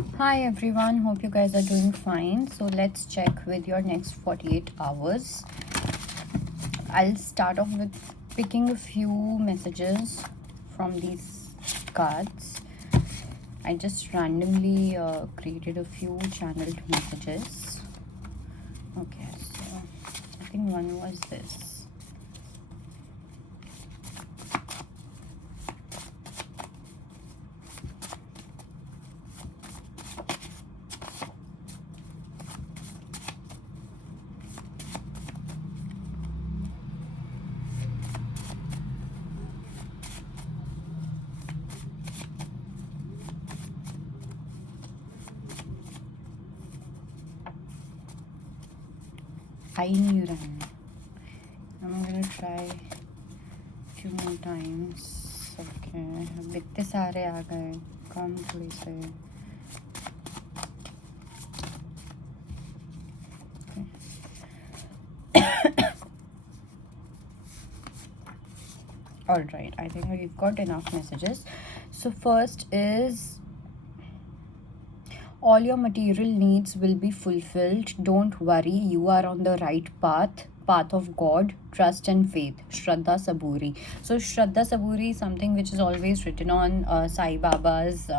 Hi everyone, hope you guys are doing fine. So let's check with your next 48 hours. I'll start off with picking a few messages from these cards. I just randomly created a few channeled messages. Okay, so I think one was this. I knew run. I'm gonna try a few more times. Okay, अब इतने सारे आ गए, कम थोड़ी से. All right, I think we've got enough messages. So first is, all your material needs will be fulfilled. Don't worry, you are on the right path of God, trust and faith. Shraddha Saburi. So Shraddha Saburi is something which is always written on Sai Baba's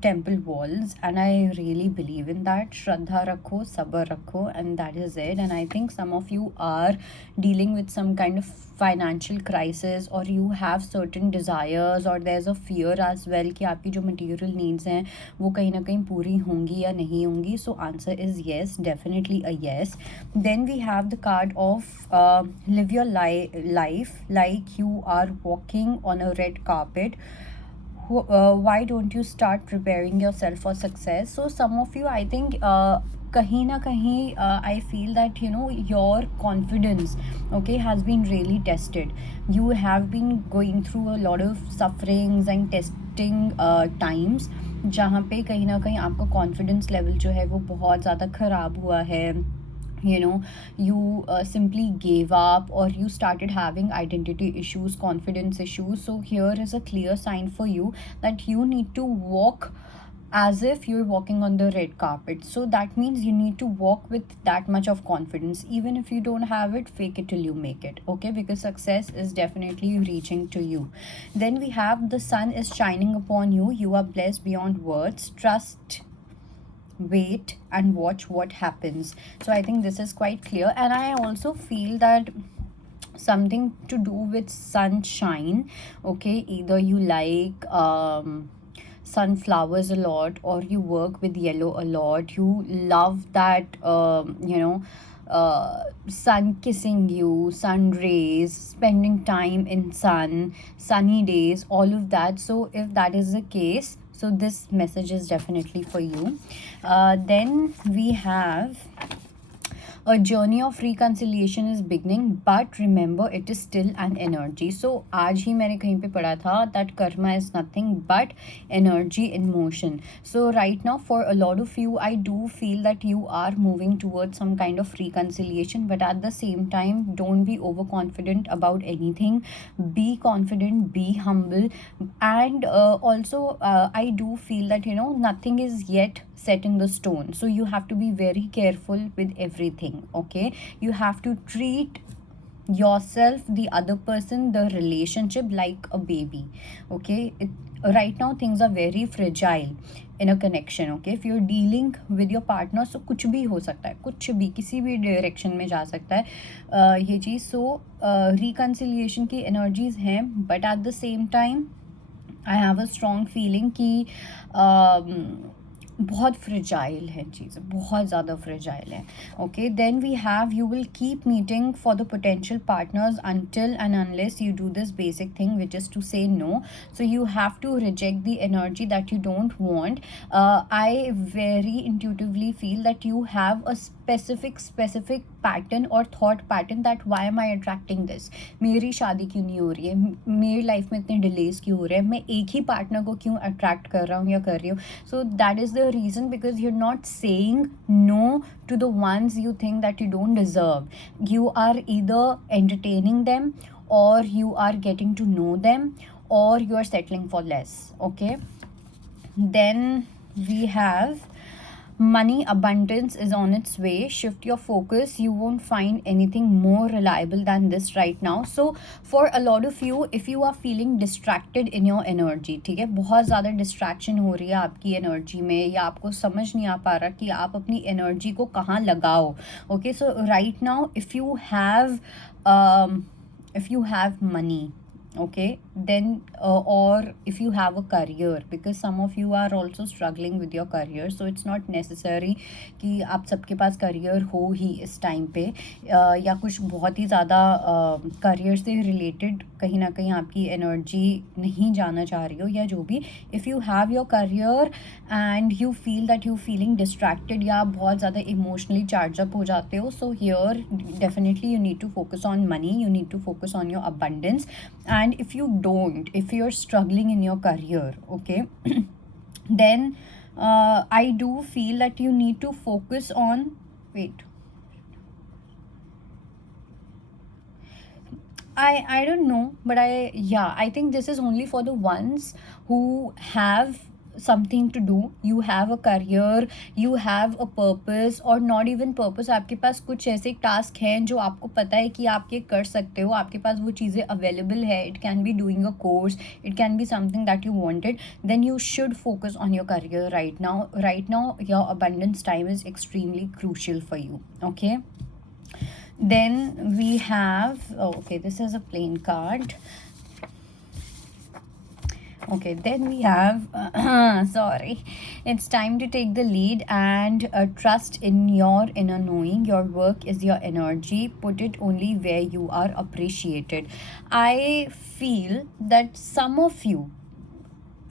temple walls, and I really believe in that. Shraddha rakho, sabr rakho, and that is it. And I think some of you are dealing with some kind of financial crisis, or you have certain desires, or there's a fear as well कि आपकी जो material needs हैं वो कहीं ना कहीं पूरी होंगी या नहीं होंगी. So answer is yes, definitely a yes. Then we have the card of live your life like you are walking on a red carpet. Why don't you start preparing yourself for success? So some of you, I think, kahin na kahin, I feel that your confidence, okay, has been really tested. You have been going through a lot of sufferings and testing times, जहाँ पे कहीं ना कहीं आपका confidence level जो है वो बहुत ज़्यादा ख़राब हुआ है. You simply gave up, or you started having identity issues, confidence issues. So here is a clear sign for you that you need to walk as if you're walking on the red carpet. So that means you need to walk with that much of confidence. Even if you don't have it, fake it till you make it, okay? Because success is definitely reaching to you. Then we have the sun is shining upon you. You are blessed beyond words. Trust, wait and watch what happens. So I think this is quite clear, and I also feel that something to do with sunshine. Okay, either you like sunflowers a lot, or you work with yellow a lot. You love that sun kissing you, sun rays, spending time in sunny days, all of that. So if that is the case, so this message is definitely for you. Then we have, a journey of reconciliation is beginning, but remember it is still an energy. So आज ही मैंने कहीं पे पढ़ा था that karma is nothing but energy in motion. So right now for a lot of you, I do feel that you are moving towards some kind of reconciliation, but at the same time, don't be overconfident about anything. Be confident, be humble, and also I do feel that nothing is yet set in the stone. So you have to be very careful with everything, okay? You have to treat yourself, the other person, the relationship like a baby, okay? Right now things are very fragile in a connection, okay? If you're dealing with your partner, so कुछ भी हो सकता है, कुछ भी किसी भी direction में जा सकता है ये चीज़. सो रिकन्सिलिएशन की एनर्जीज हैं, but at the same time I have a strong feeling कि बहुत फ्रेजाइल है चीज़ें, बहुत ज़्यादा फ्रेजाइल है, okay? Then we have, you will keep meeting for the potential partners until and unless you do this basic thing, which is to say no. So you have to reject the energy that you don't want. I very intuitively feel that you have a specific pattern or thought pattern that why am I attracting this? मेरी शादी क्यों नहीं हो रही है, मेरी life में इतने डिलेज क्यों हो रहे हैं, मैं एक ही पार्टनर को क्यों अट्रैक्ट कर रहा हूँ या कर रही हूँ? So that is the reason, because you're not saying no to the ones you think that you don't deserve. You are either entertaining them, or you are getting to know them, or you are settling for less, okay? Then we have money abundance is on its way. Shift your focus. You won't find anything more reliable than this right now. So for a lot of you, if you are feeling distracted in your energy, ठीक है, बहुत ज़्यादा distraction हो रही है आपकी energy में, या आपको समझ नहीं आ पा रहा कि आप अपनी एनर्जी को कहाँ लगाओ. Okay, so right now if you have money, okay, then or if you have a career, because some of you are also struggling with your career, so it's not necessary कि आप सबके पास career हो ही इस time पे, या कुछ बहुत ही ज़्यादा career से related कहीं ना कहीं आपकी energy नहीं जाना चाह रही हो या जो भी. if you have your career and you feel that you feeling distracted या आप बहुत ज़्यादा emotionally charged up हो जाते हो, so here definitely you need to focus on money, you need to focus on your abundance. And if you don't, if you're struggling in your career, okay, then I do feel that you need to focus on, wait, I don't know, but I think this is only for the ones who have something to do. You have a career, you have a purpose, or not even purpose, आपके पास कुछ ऐसे task हैं जो आपको पता है कि आप ये कर सकते हो, आपके पास वो चीज़ें अवेलेबल है. It can be doing a course, it can be something that you wanted. Then you should focus on your career right now. Right now your abundance time is extremely crucial for you. Okay, then we have, oh, okay, this is a plain card. Okay, then we have, sorry, it's time to take the lead and trust in your inner knowing. Your work is your energy. Put it only where you are appreciated. I feel that some of you,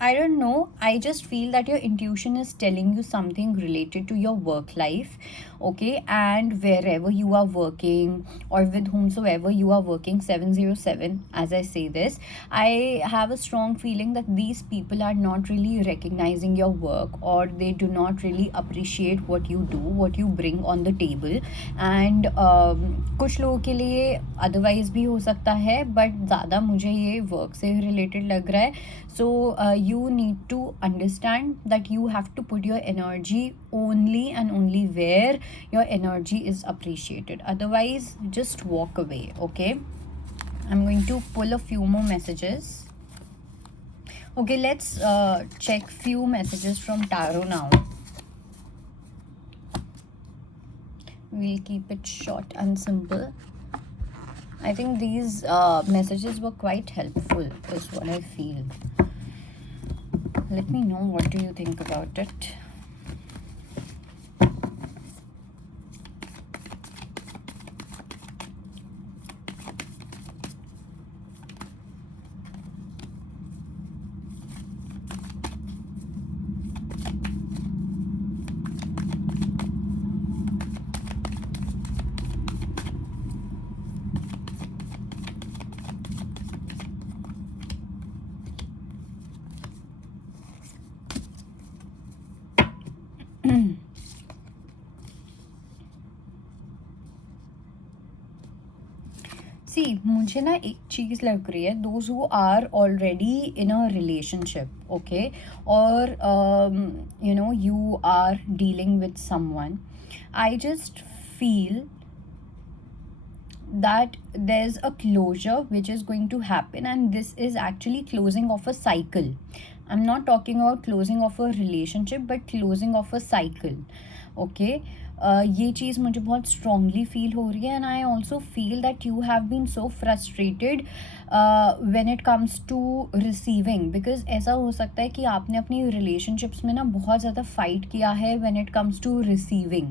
I don't know, I just feel that your intuition is telling you something related to your work life, okay, and wherever you are working or with whomsoever you are working. 707, as I say this, I have a strong feeling that these people are not really recognizing your work, or they do not really appreciate what you do, what you bring on the table. And कुछ लोगों के लिए otherwise भी हो सकता है, but ज़्यादा मुझे ये वर्क से रिलेटेड लग रहा है. So you need to understand that you have to put your energy only and only where your energy is appreciated. Otherwise, just walk away. Okay, I'm going to pull a few more messages. Okay, let's check few messages from tarot now. We'll keep it short and simple. I think these messages were quite helpful, is what I feel. Let me know, what do you think about it? सी मुझे ना एक चीज़ लग रही है, those who are already in a relationship, okay, और you know you are dealing with someone, I just feel that there's a closure which is going to happen, and this is actually closing of a cycle. I'm not talking about closing of a relationship, but closing of a cycle. Okay, ये चीज़ मुझे बहुत strongly feel हो रही है. And I also feel that you have been so frustrated when it comes to receiving, because ऐसा हो सकता है कि आपने अपनी रिलेशनशिप्स में ना बहुत ज़्यादा फाइट किया है when it comes to receiving.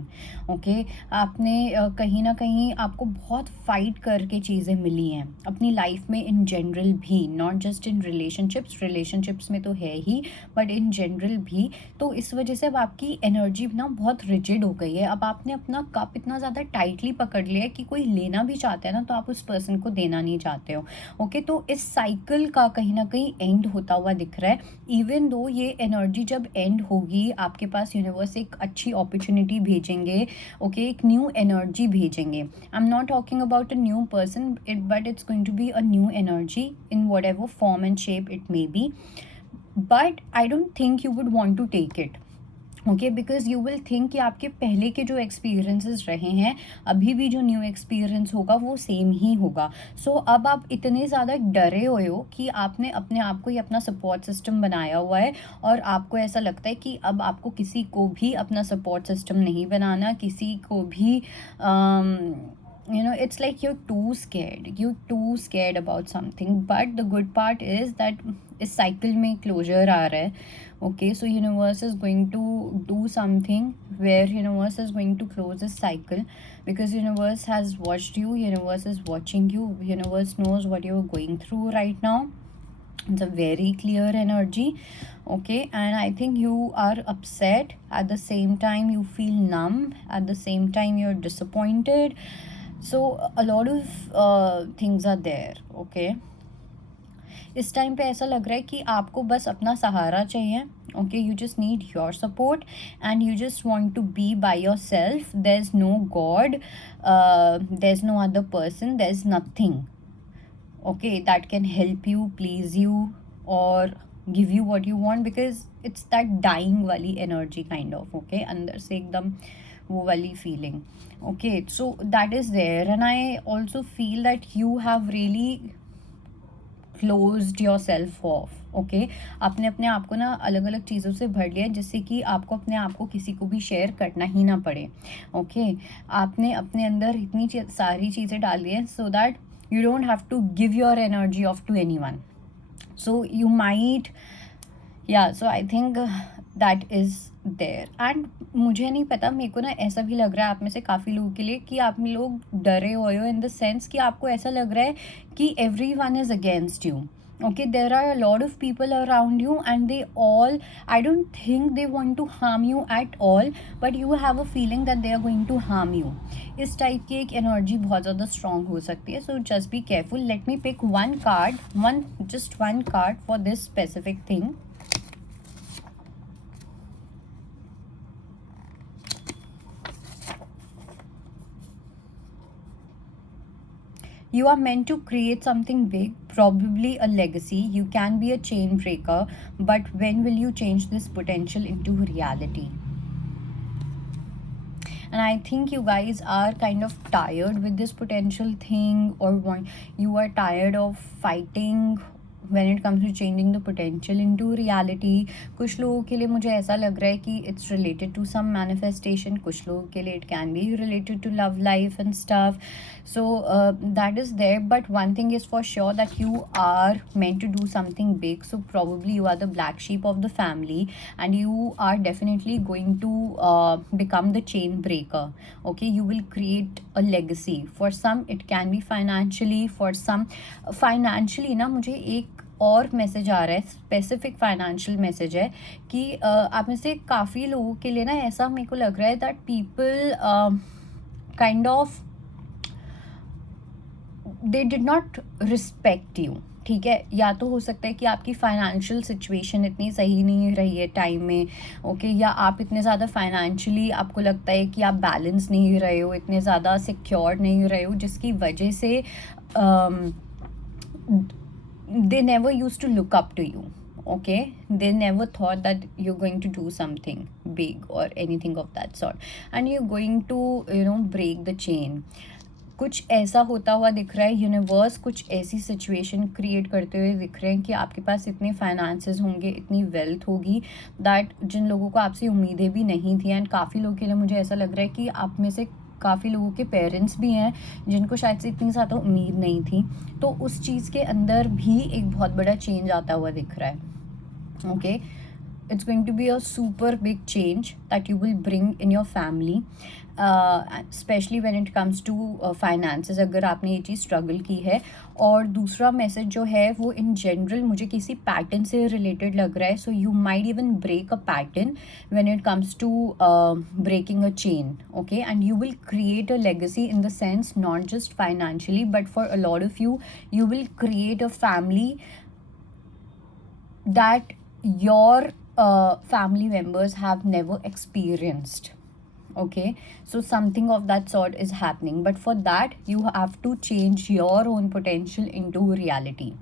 Okay, आपने कहीं ना कहीं आपको बहुत फाइट करके चीज़ें मिली हैं अपनी लाइफ में इन जनरल भी, नॉट जस्ट इन रिलेशनशिप्स में तो है ही, बट इन जनरल भी. तो इस वजह से अब आपकी एनर्जी ना बहुत रिजिड हो गई है. अब आपने अपना कप इतना ज़्यादा टाइटली पकड़ लिया है कि कोई लेना भी चाहता है ना, तो आप उस पर्सन को देना नहीं चाहते हो. ओके, तो इस साइकिल का कहीं ना कहीं एंड होता हुआ दिख रहा है. इवन दो ये एनर्जी जब एंड होगी, आपके पास यूनिवर्स एक अच्छी अपॉर्चुनिटी भेजेंगे. ओके, एक न्यू एनर्जी भेजेंगे. I am not talking about a new person, but it's going to be a new energy in whatever form and shape it may be. But I don't think you would want to take it, okay, because you will think कि आपके पहले के जो experiences रहे हैं, अभी भी जो न्यू एक्सपीरियंस होगा वो सेम ही होगा. सो अब आप इतने ज़्यादा डरे हुए हो कि आपने अपने आप को ही अपना सपोर्ट सिस्टम बनाया हुआ है, और आपको ऐसा लगता है कि अब आपको किसी को भी अपना सपोर्ट सिस्टम नहीं बनाना, किसी को भी it's like you're too scared about something. But the good part is that इस cycle में closure आ रहा है. Okay, so universe is going to do something where universe is going to close this cycle, because universe has watched you, universe is watching you, universe knows what you're going through right now. It's a very clear energy. Okay, and I think you are upset, at the same time you feel numb, at the same time you're disappointed. So a lot of things are there. Okay, इस time पे ऐसा लग रहा है कि आपको बस अपना सहारा चाहिए. Okay, you just need your support and you just want to be by yourself. There is no God, there is no other person, there is nothing, okay, that can help you, please you, or give you what you want, because it's that dying wali energy kind of. Okay, अंदर से एकदम वो वाली feeling. Okay, so that is there, and I also feel that you have really closed your self of. Okay, आपने अपने आप को ना अलग अलग चीज़ों से भर लिया, जिससे कि आपको अपने आप को किसी को भी शेयर करना ही ना पड़े. ओके, आपने अपने अंदर इतनी सारी चीज़ें डाल दी हैं so that you don't have to give your energy off to anyone. So you might, yeah, so I think that is there. And मुझे नहीं पता, मेरे को ना ऐसा भी लग रहा है आप में से काफ़ी लोगों के लिए कि आप लोग डरे हुए हो, इन द सेंस कि आपको ऐसा लग रहा है कि everyone is against you. Okay, there are a lot of people around you and they all, I don't think they want to harm you at all, but you have a feeling that they are going to harm you. इस type की एक energy बहुत ज़्यादा strong हो सकती है. So just be careful. Let me pick one card, just one card for this specific thing. You are meant to create something big, probably a legacy. You can be a chain breaker, but when will you change this potential into reality? And I think you guys are kind of tired with this potential thing, or you are tired of fighting when it comes to changing the potential into reality. कुछ लोगों के लिए मुझे ऐसा लग रहा है कि it's related to some manifestation, कुछ लोगों के लिए it can be related to love life and stuff. So that is there, but one thing is for sure, that you are meant to do something big. So probably you are the black sheep of the family, and you are definitely going to become the chain breaker. Okay, you will create a legacy. For some it can be financially, for some financially ना, मुझे एक और message आ रहा है, specific financial message है कि आप में से काफ़ी लोगों के लिए ना ऐसा मेरे को लग रहा है that people kind of they did not respect you. ठीक है, या तो हो सकता है कि आपकी फाइनेंशियल सिचुएशन इतनी सही नहीं रही है टाइम में. ओके, या आप इतने ज़्यादा फाइनेंशियली आपको लगता है कि आप बैलेंस नहीं रहे हो, इतने ज़्यादा सिक्योर नहीं रहे हो, जिसकी वजह से they never used to look up to you. Okay, they never thought that you're going to do something big or anything of that sort, and you're going to break the chain. कुछ ऐसा होता हुआ दिख रहा है. Universe कुछ ऐसी situation create करते हुए दिख रहे हैं कि आपके पास इतने फाइनेंसेस होंगे, इतनी वेल्थ होगी, दैट जिन लोगों को आपसे उम्मीदें भी नहीं थी. एंड काफ़ी लोगों के लिए मुझे ऐसा लग रहा है कि आप में से काफ़ी लोगों के पेरेंट्स भी हैं जिनको शायद से इतनी ज़्यादा उम्मीद नहीं थी. तो उस चीज़ के अंदर भी एक बहुत बड़ा चेंज आता हुआ दिख रहा है. Okay, it's going to be a super big change that you will bring in your family, especially when it comes to finances, अगर आपने ये चीज़ स्ट्रगल की है. और दूसरा मैसेज जो है वो इन जनरल मुझे किसी पैटर्न से रिलेटेड लग रहा है. So you might even break a pattern when it comes to breaking a chain. Okay, and you will create a legacy, in the sense not just financially, but for a lot of you, you will create a family that your family members have never experienced. Okay, so something of that sort is happening, but for that you have to change your own potential into reality.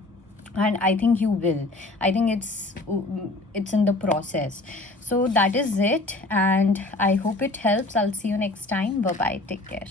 and I think you will. I think it's in the process. So that is it, and I hope it helps. I'll see you next time. Bye bye, take care.